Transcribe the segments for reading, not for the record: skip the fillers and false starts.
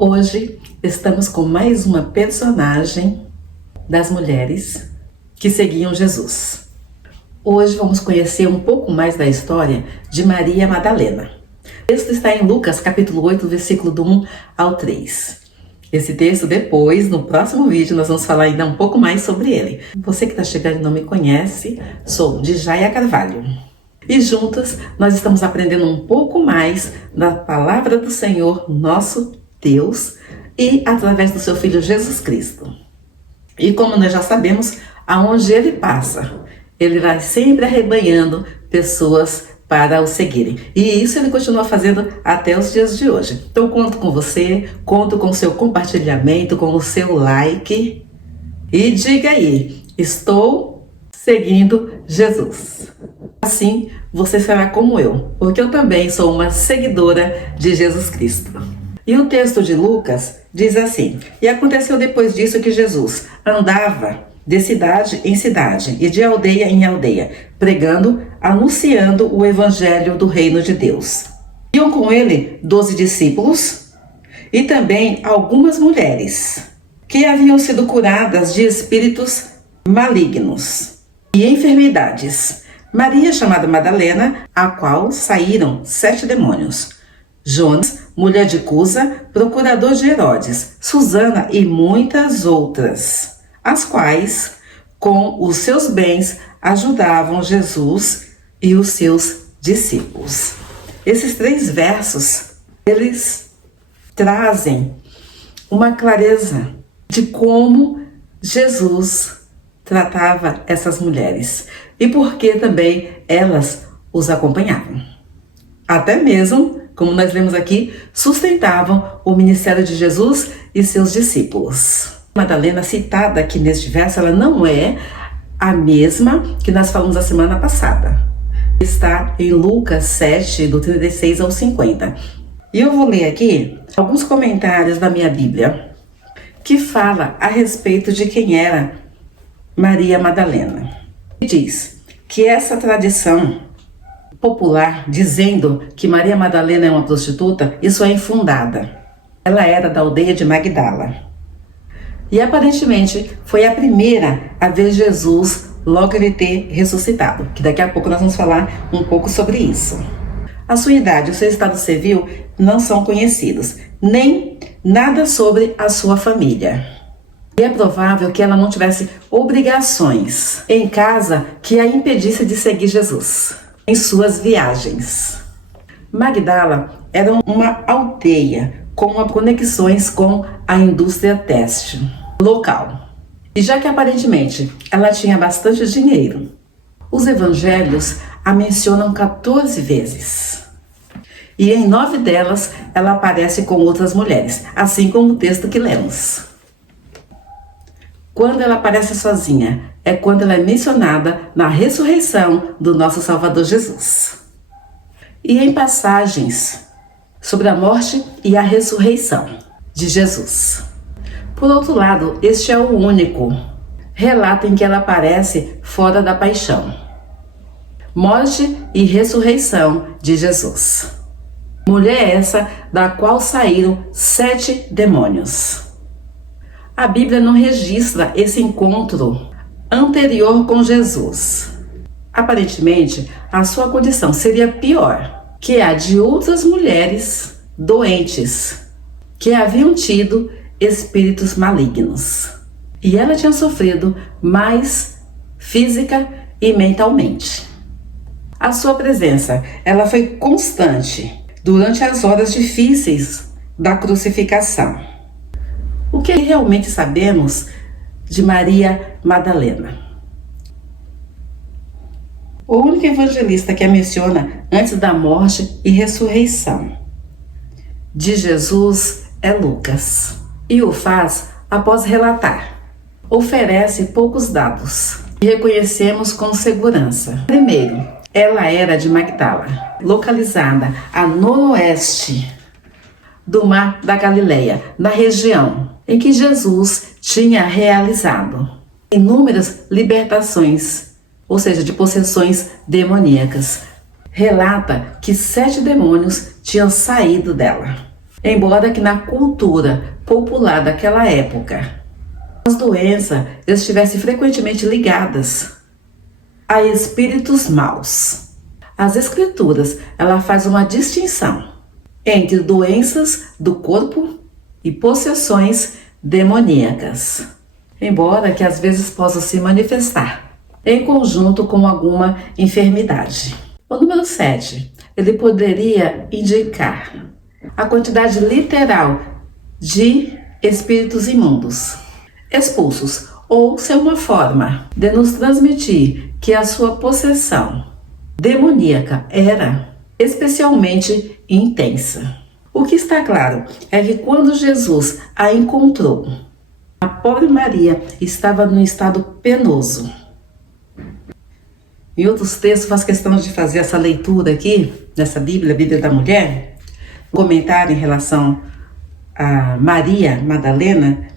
Hoje estamos com mais uma personagem das mulheres que seguiam Jesus. Hoje vamos conhecer um pouco mais da história de Maria Madalena. O texto está em Lucas capítulo 8, versículo do 1 ao 3. Esse texto depois, no próximo vídeo, nós vamos falar ainda um pouco mais sobre ele. Você que está chegando e não me conhece, sou Djaia Carvalho. E juntas nós estamos aprendendo um pouco mais da palavra do Senhor, nosso Deus, e através do seu Filho Jesus Cristo. E como nós já sabemos, aonde ele passa, ele vai sempre arrebanhando pessoas para o seguirem. E isso ele continua fazendo até os dias de hoje. Então conto com você, conto com o seu compartilhamento, com o seu like. E diga aí, estou seguindo Jesus. Assim você será como eu, porque eu também sou uma seguidora de Jesus Cristo. E o texto de Lucas diz assim: E aconteceu depois disso que Jesus andava de cidade em cidade e de aldeia em aldeia, pregando, anunciando o evangelho do reino de Deus. Iam com ele 12 discípulos e também algumas mulheres que haviam sido curadas de espíritos malignos e enfermidades. Maria, chamada Madalena, a qual saíram 7 demônios. Jonas, mulher de Cusa, procurador de Herodes, Susana e muitas outras, as quais, com os seus bens, ajudavam Jesus e os seus discípulos. Esses 3 versos, eles trazem uma clareza de como Jesus tratava essas mulheres e por que também elas os acompanhavam. Até mesmo, como nós lemos aqui, sustentavam o ministério de Jesus e seus discípulos. Madalena, citada aqui neste verso, ela não é a mesma que nós falamos a semana passada. Está em Lucas 7, do 36 ao 50. E eu vou ler aqui alguns comentários da minha Bíblia que fala a respeito de quem era Maria Madalena. E diz que essa tradição popular dizendo que Maria Madalena é uma prostituta, isso é infundada. Ela era da aldeia de Magdala. E aparentemente foi a primeira a ver Jesus logo ele ter ressuscitado, que daqui a pouco nós vamos falar um pouco sobre isso. A sua idade e o seu estado civil não são conhecidos, nem nada sobre a sua família. E é provável que ela não tivesse obrigações em casa que a impedisse de seguir Jesus em suas viagens. Magdala era uma aldeia com conexões com a indústria têxtil local. E já que aparentemente ela tinha bastante dinheiro, os evangelhos a mencionam 14 vezes. E em 9 delas ela aparece com outras mulheres, assim como o texto que lemos. Quando ela aparece sozinha, é quando ela é mencionada na ressurreição do nosso Salvador Jesus. E em passagens sobre a morte e a ressurreição de Jesus. Por outro lado, este é o único relato em que ela aparece fora da paixão, morte e ressurreição de Jesus. Mulher essa da qual saíram 7 demônios. A Bíblia não registra esse encontro anterior com Jesus. Aparentemente, a sua condição seria pior que a de outras mulheres doentes que haviam tido espíritos malignos. E ela tinha sofrido mais física e mentalmente. A sua presença, ela foi constante durante as horas difíceis da crucificação. O que realmente sabemos de Maria Madalena? O único evangelista que a menciona antes da morte e ressurreição de Jesus é Lucas. E o faz após relatar. Oferece poucos dados e reconhecemos com segurança. Primeiro, ela era de Magdala, localizada a noroeste do Mar da Galileia, na região em que Jesus tinha realizado inúmeras libertações, ou seja, de possessões demoníacas. Relata que 7 demônios tinham saído dela. embora que na cultura popular daquela época as doenças estivessem frequentemente ligadas a espíritos maus. As escrituras, ela faz uma distinção entre doenças do corpo e possessões demoníacas, embora que às vezes possam se manifestar em conjunto com alguma enfermidade. O número 7, ele poderia indicar a quantidade literal de espíritos imundos expulsos, ou ser uma forma de nos transmitir que a sua possessão demoníaca era especialmente intensa. O que está claro é que quando Jesus a encontrou, a pobre Maria estava num estado penoso. Em outros textos faz questão de fazer essa leitura aqui, nessa Bíblia, a Bíblia da Mulher, comentário em relação a Maria Madalena,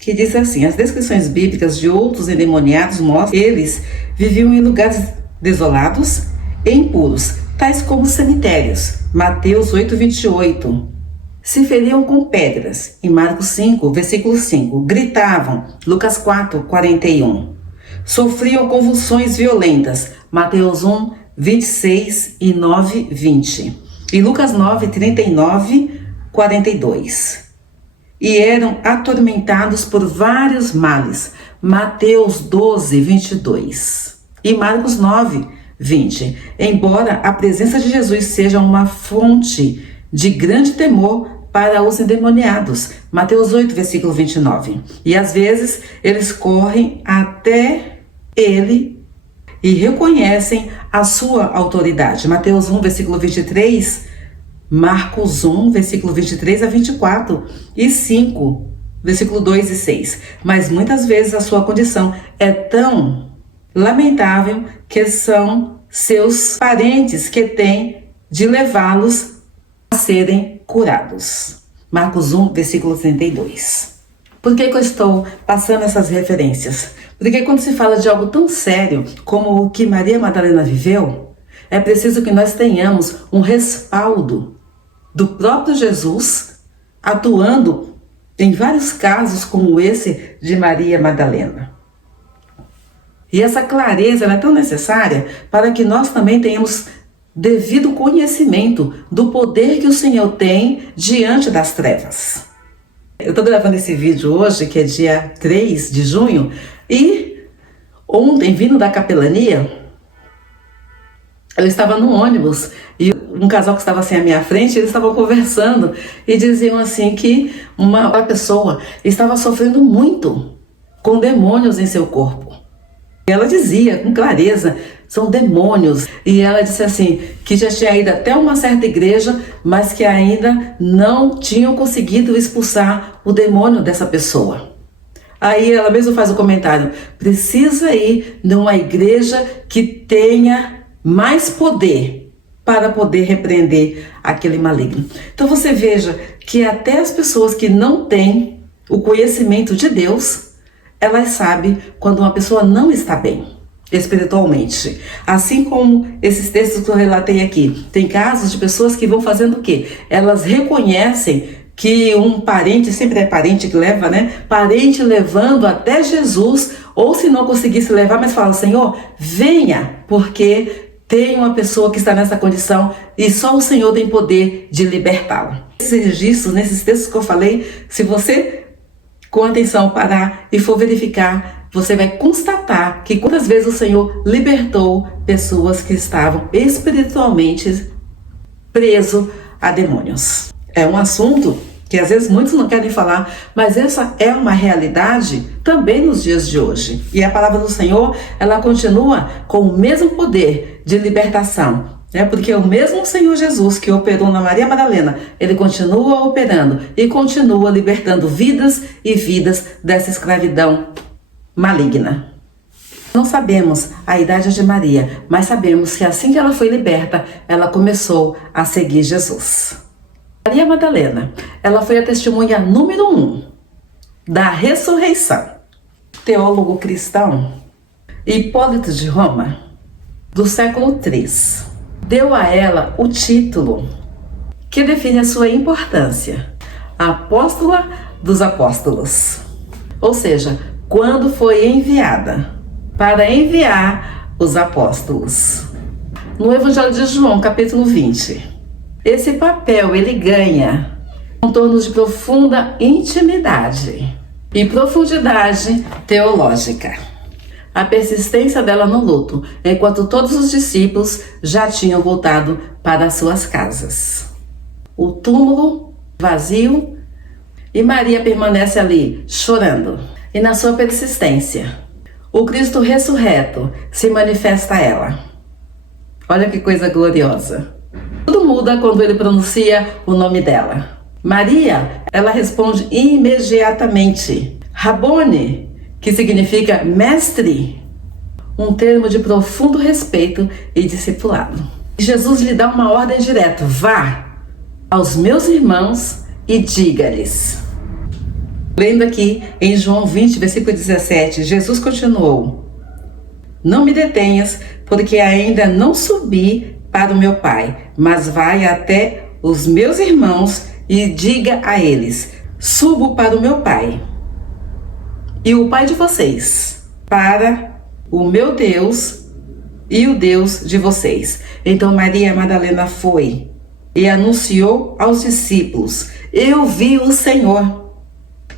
que diz assim: as descrições bíblicas de outros endemoniados mostram que eles viviam em lugares desolados e impuros, tais como cemitérios, Mateus 8:28. Se feriam com pedras, em Marcos 5, versículo 5. Gritavam, Lucas 4:41. Sofriam convulsões violentas, Mateus 1, 26 e 9, 20. E Lucas 9, 39, 42. E eram atormentados por vários males, Mateus 12, 22. E Marcos 9, 20. Embora a presença de Jesus seja uma fonte de grande temor para os endemoniados, Mateus 8, versículo 29. E às vezes eles correm até ele e reconhecem a sua autoridade, Mateus 1, versículo 23, Marcos 1, versículo 23 a 24 e 5, versículo 2 e 6. Mas muitas vezes a sua condição é tão lamentável que são seus parentes que têm de levá-los a serem curados. Marcos 1, versículo 32. Por que eu estou passando essas referências? Porque quando se fala de algo tão sério como o que Maria Madalena viveu, é preciso que nós tenhamos um respaldo do próprio Jesus atuando em vários casos como esse de Maria Madalena. E essa clareza é tão necessária para que nós também tenhamos devido conhecimento do poder que o Senhor tem diante das trevas. Eu estou gravando esse vídeo hoje, que é dia 3 de junho, e ontem, vindo da capelania, eu estava no ônibus e um casal que estava assim à minha frente, eles estavam conversando e diziam assim que uma pessoa estava sofrendo muito com demônios em seu corpo. E ela dizia com clareza, são demônios. E ela disse assim, que já tinha ido até uma certa igreja, mas que ainda não tinham conseguido expulsar o demônio dessa pessoa. Aí ela mesma faz o comentário, precisa ir numa igreja que tenha mais poder para poder repreender aquele maligno. Então você veja que até as pessoas que não têm o conhecimento de Deus, elas sabem quando uma pessoa não está bem espiritualmente. Assim como esses textos que eu relatei aqui. Tem casos de pessoas que vão fazendo o quê? Elas reconhecem que um parente, sempre é parente que leva, né? Parente levando até Jesus, ou se não conseguisse levar, mas fala, Senhor, venha, porque tem uma pessoa que está nessa condição e só o Senhor tem poder de libertá-la. Esses registros, nesses textos que eu falei, se você com atenção parar e for verificar, você vai constatar que quantas vezes o Senhor libertou pessoas que estavam espiritualmente presos a demônios. É um assunto que às vezes muitos não querem falar, mas essa é uma realidade também nos dias de hoje. E a palavra do Senhor, ela continua com o mesmo poder de libertação. Porque o mesmo Senhor Jesus que operou na Maria Madalena, ele continua operando e continua libertando vidas e vidas dessa escravidão maligna. Não sabemos a idade de Maria, mas sabemos que assim que ela foi liberta, ela começou a seguir Jesus. Maria Madalena, ela foi a testemunha número 1 da ressurreição. Teólogo cristão Hipólito de Roma, do século III, deu a ela o título que define a sua importância. Apóstola dos apóstolos. Ou seja, quando foi enviada para enviar os apóstolos. No Evangelho de João, capítulo 20, esse papel ele ganha contornos de profunda intimidade e profundidade teológica. A persistência dela no luto, enquanto todos os discípulos já tinham voltado para suas casas. O túmulo vazio e Maria permanece ali chorando. E na sua persistência, o Cristo ressurreto se manifesta a ela. Olha que coisa gloriosa. Tudo muda quando ele pronuncia o nome dela. Maria, ela responde imediatamente. Rabboni, que significa mestre, um termo de profundo respeito e discipulado. E Jesus lhe dá uma ordem direta: vá aos meus irmãos e diga-lhes. Lendo aqui em João 20, versículo 17, Jesus continuou: não me detenhas, porque ainda não subi para o meu Pai, mas vai até os meus irmãos e diga a eles: subo para o meu Pai e o Pai de vocês, para o meu Deus e o Deus de vocês. Então Maria Madalena foi e anunciou aos discípulos: eu vi o Senhor.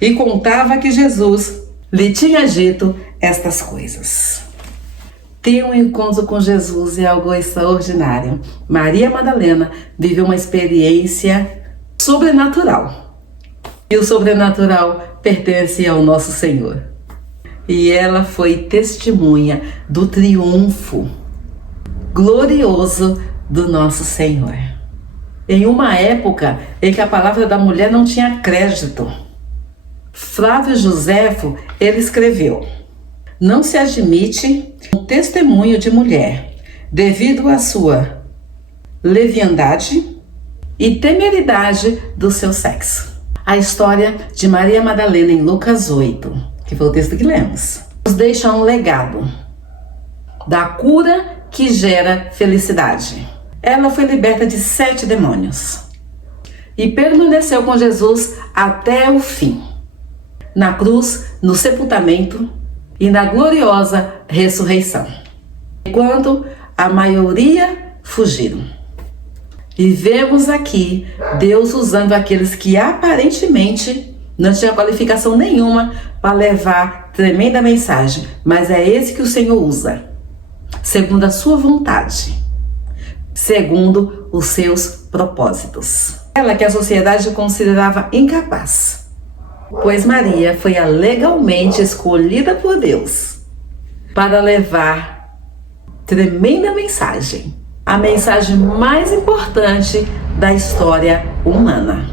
E contava que Jesus lhe tinha dito estas coisas. Ter um encontro com Jesus é algo extraordinário. Maria Madalena viveu uma experiência sobrenatural. E o sobrenatural pertence ao nosso Senhor. E ela foi testemunha do triunfo glorioso do nosso Senhor. Em uma época em que a palavra da mulher não tinha crédito, Flávio Joséfo, ele escreveu: não se admite um testemunho de mulher, devido à sua leviandade e temeridade do seu sexo. A história de Maria Madalena em Lucas 8, que foi o texto que lemos, nos deixa um legado da cura que gera felicidade. Ela foi liberta de 7 demônios e permaneceu com Jesus até o fim, na cruz, no sepultamento e na gloriosa ressurreição, enquanto a maioria fugiram. E vemos aqui Deus usando aqueles que aparentemente não tinham qualificação nenhuma para levar tremenda mensagem, mas é esse que o Senhor usa, segundo a sua vontade, segundo os seus propósitos. Ela que a sociedade considerava incapaz, pois Maria foi a legalmente escolhida por Deus para levar tremenda mensagem, a mensagem mais importante da história humana.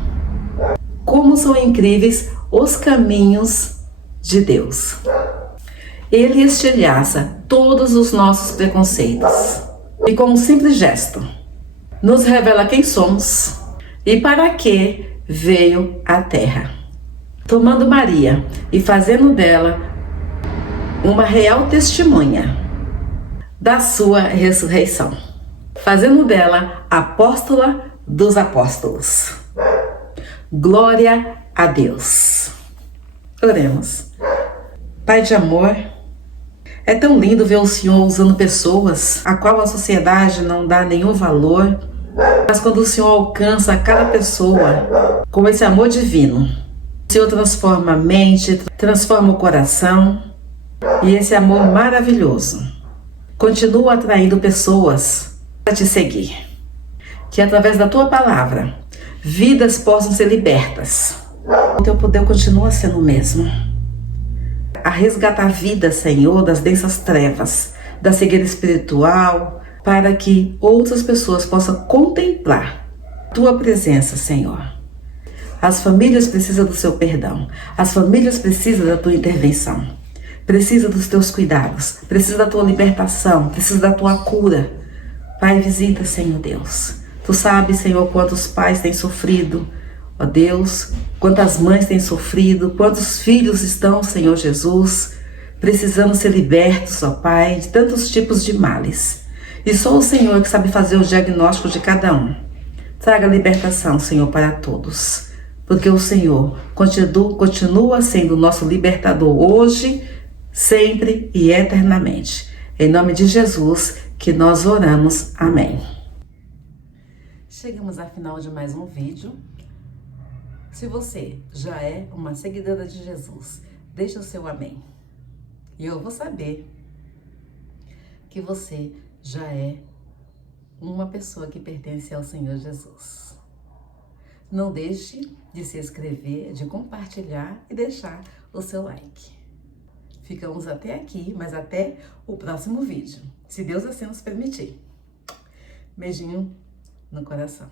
Como são incríveis os caminhos de Deus. Ele estilhaça todos os nossos preconceitos e com um simples gesto nos revela quem somos e para que veio à Terra, tomando Maria e fazendo dela uma real testemunha da sua ressurreição, fazendo dela apóstola dos apóstolos. Glória a Deus. Oremos. Pai de amor, é tão lindo ver o Senhor usando pessoas a qual a sociedade não dá nenhum valor, mas quando o Senhor alcança cada pessoa com esse amor divino, o Senhor transforma a mente, transforma o coração, e esse amor maravilhoso continua atraindo pessoas para te seguir. Que através da tua palavra, vidas possam ser libertas. O teu poder continua sendo o mesmo. A resgatar vidas, Senhor, das densas trevas, da cegueira espiritual, para que outras pessoas possam contemplar a tua presença, Senhor. As famílias precisam do seu perdão. As famílias precisam da tua intervenção. Precisam dos teus cuidados. Precisam da tua libertação. Precisam da tua cura. Pai, visita, Senhor Deus. Tu sabes, Senhor, quantos pais têm sofrido, ó Deus, quantas mães têm sofrido, quantos filhos estão, Senhor Jesus, precisando ser libertos, ó Pai, de tantos tipos de males. E só o Senhor que sabe fazer o diagnóstico de cada um. Traga libertação, Senhor, para todos. Porque o Senhor continua sendo o nosso libertador hoje, sempre e eternamente. Em nome de Jesus que nós oramos. Amém. Chegamos ao final de mais um vídeo. Se você já é uma seguidora de Jesus, deixa o seu amém. E eu vou saber que você já é uma pessoa que pertence ao Senhor Jesus. Não deixe de se inscrever, de compartilhar e deixar o seu like. Ficamos até aqui, mas até o próximo vídeo, se Deus assim nos permitir. Beijinho no coração.